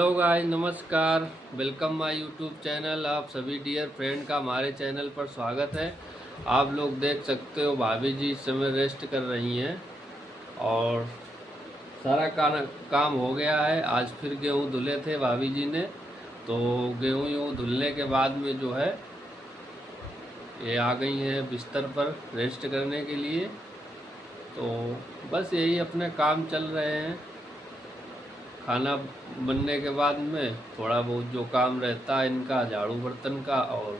Hello guys, नमस्कार। Welcome my YouTube channel. आप सभी डियर फ्रेंड का हमारे चैनल पर स्वागत है। आप लोग देख सकते हो भाभी जी इस समय रेस्ट कर रही हैं और सारा काम हो गया है। आज फिर गेहूँ धुले थे भाभी जी ने, तो गेहूँ यूँ धुलने के बाद में जो है ये आ गई हैं बिस्तर पर रेस्ट करने के लिए। तो बस यही अपने काम चल रहे हैं। खाना बनने के बाद में थोड़ा बहुत जो काम रहता है इनका, झाड़ू बर्तन का, और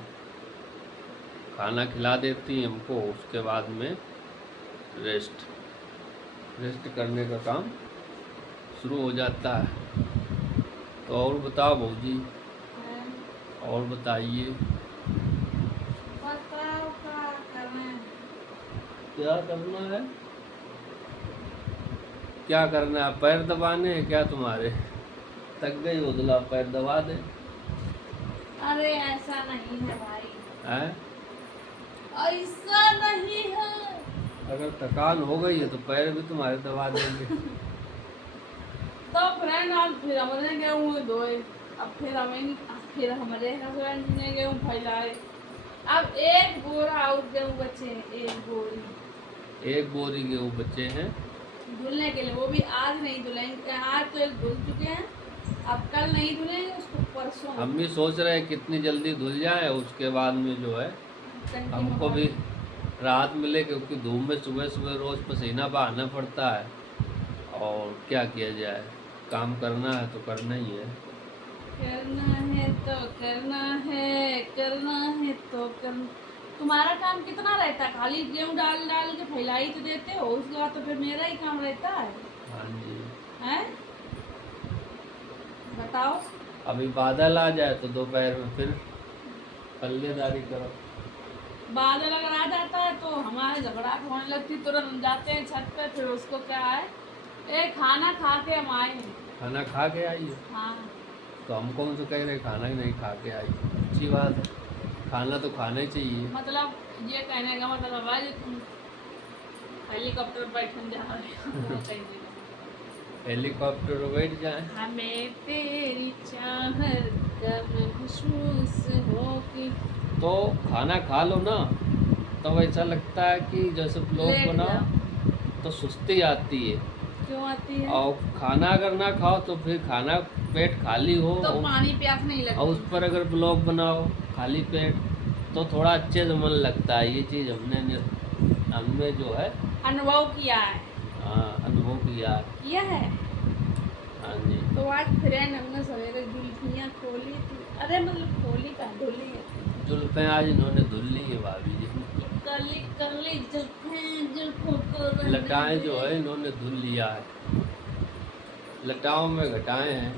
खाना खिला देती हैं हमको। उसके बाद में रेस्ट करने का काम शुरू हो जाता है। तो और बताओ भौजी, और बताइए बताओ क्या करना है। क्या करना है। क्या करना है? पैर दबाने हैं क्या तुम्हारे? थक गई हो तो पैर दबा दे। अरे ऐसा नहीं है भाई, हैं? ऐसा नहीं है। अगर थकान हो गई है तो पैर भी तुम्हारे दबा देंगे। तो फ्रेंड आज फिर हमने गेहूँ धोए, फिर हमारे हस्बैंड ने गेहूँ फैलाए। अब एक बोरा और गेहूँ बचे हैं, एक बोरी एक बोरी गेहूँ बचे हैं। धुलने के लिए। वो भी आज नहीं धुलेंगे, आज तो एक धुल चुके हैं, अब कल नहीं धुलेंगे, उसको परसों हम भी सोच रहे हैं कितनी जल्दी धुल जाए, उसके बाद में जो है टंकी में हमको भर। भी राहत मिले, क्योंकि धूप में सुबह सुबह रोज़ पसीना बहाना पड़ता है। और क्या किया जाए, काम करना है तो करना ही है। करना है तो करना है, करना है तो करना। तुम्हारा काम कितना रहता है? खाली गेहूं डाल डाल के फैलाई तो देते हो, उसके बाद तो फिर मेरा ही काम रहता है। हाँ जी। हैं? बताओ। अभी बादल आ जाए तो दोपहर में फिर पल्लेदारी करो। बादल अगर आ जाता है तो हमारे घबराहट होने लगती, तुरंत जाते हैं छत पे। फिर उसको क्या है, एक खाना खा के हम आए हैं। खाना खा के आई हो? हाँ, तो हम कौन सा कह रहे खाना ही नहीं खा के आई? अच्छी बात है, खाना तो खाना ही चाहिए। मतलब ये कहने का मतलब है भाई, तुम हेलीकॉप्टर बैठने जा रहे हो कहीं भी। हेलीकॉप्टर बैठ जाए। हमें तेरी चाहत कब महसूस होगी। तो खाना खा लो ना, तब ऐसा लगता है कि जैसे ब्लॉग लेट बनाओ जाओ। तो सुस्ती आती है। क्यों आती है? और खाना अगर ना खाओ तो फिर खाना पेट खाली हो तो पानी प्यास नहीं और उस लगती। पर अगर ब्लॉग बनाओ खाली पेट तो थोड़ा अच्छे से मन लगता है। ये चीज़ हमने जो है अनुभव किया है। अनुभव किया किया है। हाँ जी। तो आज फ्रेंड हमने सवेरे जुल्फियाँ खोली थी। अरे मतलब खोली का धुली है। जुल्फें आज इन्होंने धुल ली है भाभी जी ने। करली करली जुल्फें, जुल्फों को रंग लटाएं जो दे। है इन्होंने धुल लिया है। लटाओं में घटाएं हैं।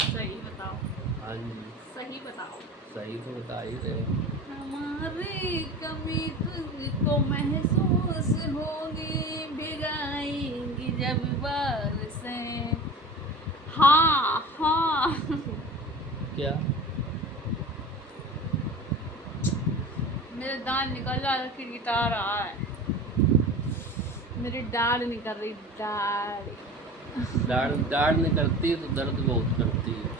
सही बताओ। हाँ जी, सही बताओ। सही तो बता ही रहे। हमारी कमी तुझको महसूस होगी, भिगाएंगी जब बारिशें। हाँ हाँ। क्या? मेरे दांत निकल रहा है कि गिटार रहा है। मेरी दाढ़ निकल रही, दाढ़। दाढ़ दाढ़ नहीं करती तो दर्द बहुत करती है।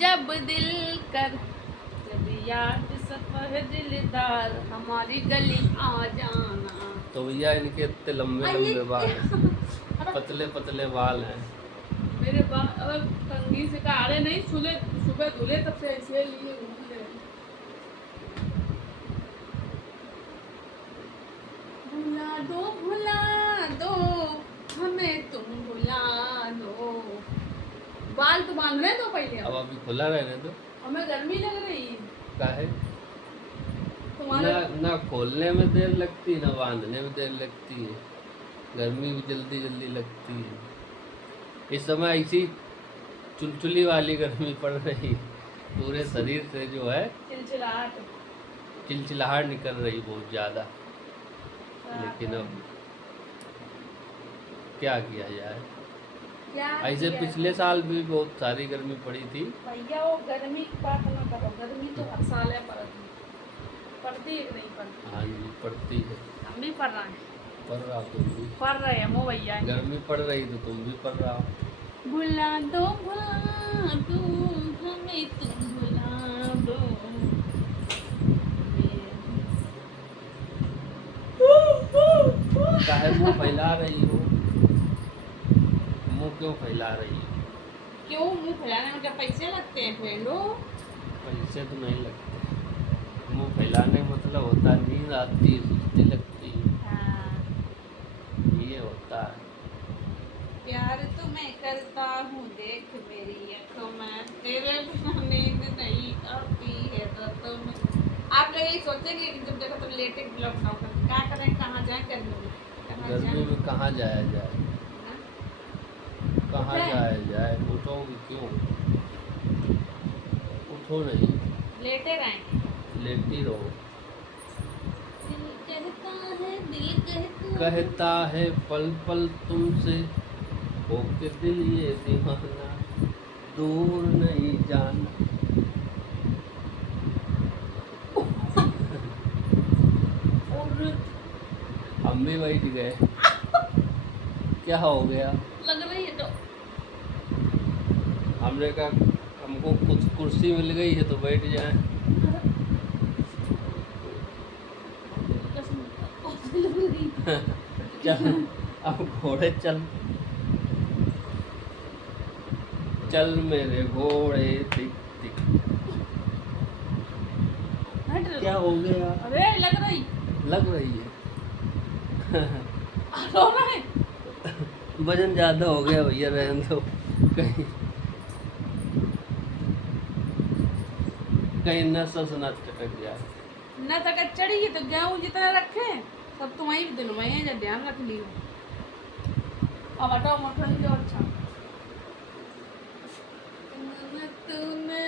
जब दिल कर, जब याद सफर दिलदार, हमारी गली आ जाना। तो भैया इनके इतने लंबे लंबे बाल हैं, पतले पतले बाल हैं। मेरे बाल अब कंघी से काढ़े नहीं, सुबह धुले तब से ऐसे लिए घूम रहे। भुला दो हमें, तुम भुला दो। बाल तो बांधने दो पहले। अब अभी खुला रहने दो। हमें गर्मी लग रही है। काहे? तुम्हारे ना खोलने में देर लगती ना बांधने में देर लगती है। गर्मी भी जल्दी जल्दी लगती है। इस समय ऐसी चुलचुली वाली गर्मी पड़ रही है। पूरे शरीर से जो है चिलचिलाहट। चिलचिलाहट निकल रही बहुत ज़्यादा। लेकिन अब क्या किया जाए। क्या ऐसे किया पिछले साल भी बहुत सारी गर्मी पड़ी थी। भैया? वो गर्मी की बात ना करो, गर्मी तो हर साल है पड़ती है कि नहीं पड़ती? हाँ जी, पड़ती है। हम भी पढ़ रहे हैं। पढ़ रहा तुम भी। पढ़ रहे हैं मो भैया। गर्मी पड़ रही तो तुम भी पढ़ रहा हो। भुला दो हमें, तुम भुला दो। काहे मुंह फैला रही हो? मुंह क्यों फैला रही हो? क्यों मुंह फैलाने में क्या पैसे लगते हैं फ्रेंडो? पैसे तो नहीं लगते। मुंह फैलाने का मतलब होता है नींद आती है, सुस्ती लगती है, हाँ। ये होता है। प्यार तो मैं करता हूँ, देख मेरी आँखों में, तेरे बिना नींद नहीं आती है तो तुम। आप लोग यही सोचेंगे कि जब देखो तो लेटेस्ट ब्लॉग बनाओ, क्या करें, कहाँ जाए गर्मी में, कहाँ गर्मी जाए? में कहाँ जाया जाए? हाँ? कहाँ उठे? जाया जाए? उठोगे क्यों? उठो नहीं, लेटे रहेंगे। लेटी रहो। दिल कहता है पल पल तुमसे, होके दिल ये दीवाना, दूर नहीं जाना। और हम भी बैठ गए। क्या हो गया? लग रही है तो हमने कहा हमको कुछ कुर्सी मिल गई है तो बैठ जाए। लग रही है। चल अब घोड़े चल, चल मेरे घोड़े टिक टिक। हट रे। क्या हो गया? अरे लग रही है रो रहा है। वजन ज्यादा हो गया भैया, रहने दो। कहीं कहीं नस न चटक जाए। ना तक चढ़ी है तो गेहूं जितना रखे सब तुम्हारी भी दिलवाई है, जब ध्यान रख लियो। अब हटाओ मटन जो अच्छा। तूने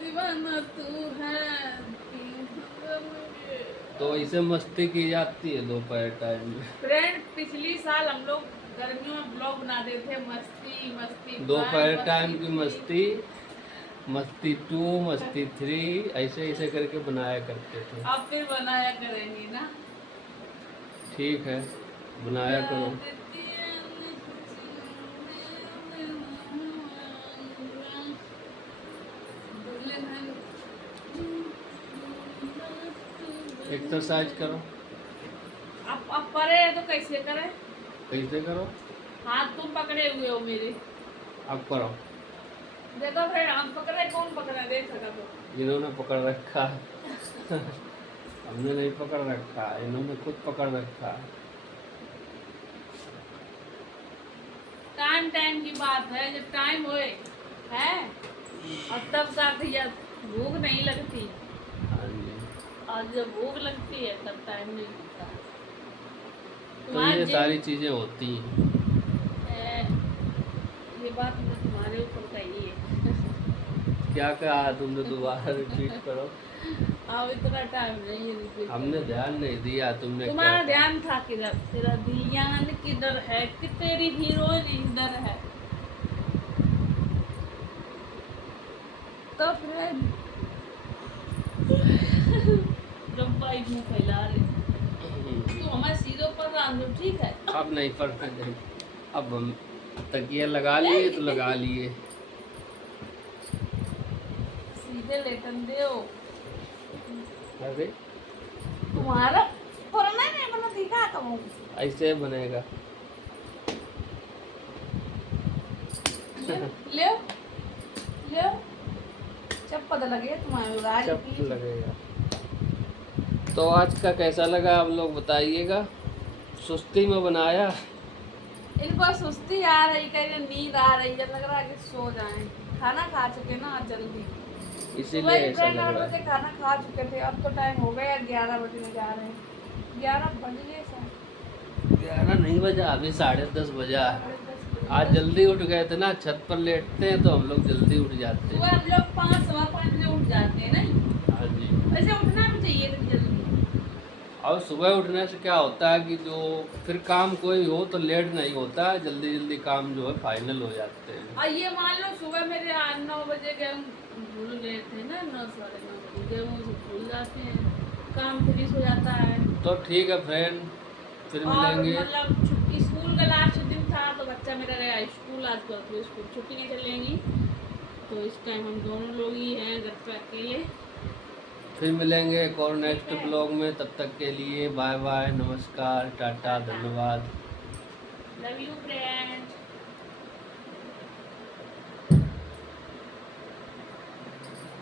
दीवाना तू है। तो ऐसे मस्ती की जाती है दोपहर टाइम में। फ्रेंड पिछली साल हम लोग गर्मियों में ब्लॉग बनाते थे, मस्ती मस्ती दोपहर वन, टाइम की थ्री। मस्ती, मस्ती 2, मस्ती 3 ऐसे ऐसे करके बनाया करते थे। अब फिर बनाया करेंगे ना। ठीक है, बनाया करो। एक्सरसाइज करो। अब परे है तो कैसे करें? कैसे करो? हाथ तुम पकड़े हुए हो मेरे। अब करो। देखो फिर हम पकड़े, कौन पकड़ा देख सका तो। इन्होंने पकड़ रखा है। हमने नहीं पकड़ रखा, इन्होंने खुद पकड़ रखा है। टाइम टाइम की बात है, जब टाइम होए है और तब का भैया भूख नहीं लगती, हाँ जी। और जब भूख लगती है तब टाइम नहीं लगता। तो ये सारी चीजें होती हैं। ये बात मैं तुम्हारे ऊपर कही है। क्या कहा तुमने? दोबारा रिपीट करो। अब इतना टाइम नहीं है रिपीट। हमने ध्यान नहीं दिया, तुमने तुम्हारा क्या कहा? ध्यान था किधर? तेरा ध्यान किधर है कि तेरी हीरोइन इधर है? तो फ्रेंड जब बाइक मुंह फैला रहे तो हमारे सीधों पर राम दो, ठीक है? अब नहीं पढ़ना नहीं। अब हम तकिया लगा लिए तो लगा लिए। सीधे लेटन दो। अरे तुम्हारा पुराना नहीं बना दिखा कहूँ। ऐसे बनेगा। ले ले चप्पल लगे तुम्हारे गाड़ी चप की। लगेगा। तो आज का कैसा लगा आप लोग बताइएगा। सुस्ती में बनाया। इनको सुस्ती आ रही, कहीं नींद आ रही है, लग रहा है कि सो जाएं। खाना खा चुके ना आज जल्दी, इसीलिए ऐसा सुबह लग 8 रहा बजे है। खाना खा चुके थे। अब तो टाइम हो गया 11 बजने जा रहे हैं। 11 बज गए शायद। 11 नहीं बजा, अभी 10:30 बजा। 10:30 आज जल्दी उठ गए थे ना, छत पर लेटते हैं तो हम लोग जल्दी उठ जाते सुबह हैं। हम लोग 5-5 बजे उठ जाते हैं नहीं? हाँ जी। वैसे उठना भी चाहिए था जल्दी। और सुबह उठने से क्या होता है कि जो फिर काम कोई हो तो लेट नहीं होता है, जल्दी जल्दी काम जो है फाइनल हो जाते हैं। और ये मान लो सुबह मेरे 8-9 बजे गेहूँ भूल गए थे ना, 9-9:30 बजे गेहूँ से भूल जाते हैं, काम फिनिश हो जाता है। तो ठीक है फ्रेंड, फिर और मिलेंगे। मतलब छुट्टी स्कूल का लास्ट दिन था तो बच्चा मेरा गया स्कूल, आज कल तो स्कूल छुट्टी नहीं चलेंगी, तो इस टाइम हम दोनों लोग ही हैं घर पे अकेले। फिर मिलेंगे एक और नेक्स्ट ठीक है। ब्लॉग में, तब तक के लिए बाय बाय, नमस्कार, टाटा, टाटा। धन्यवाद। Love you friends.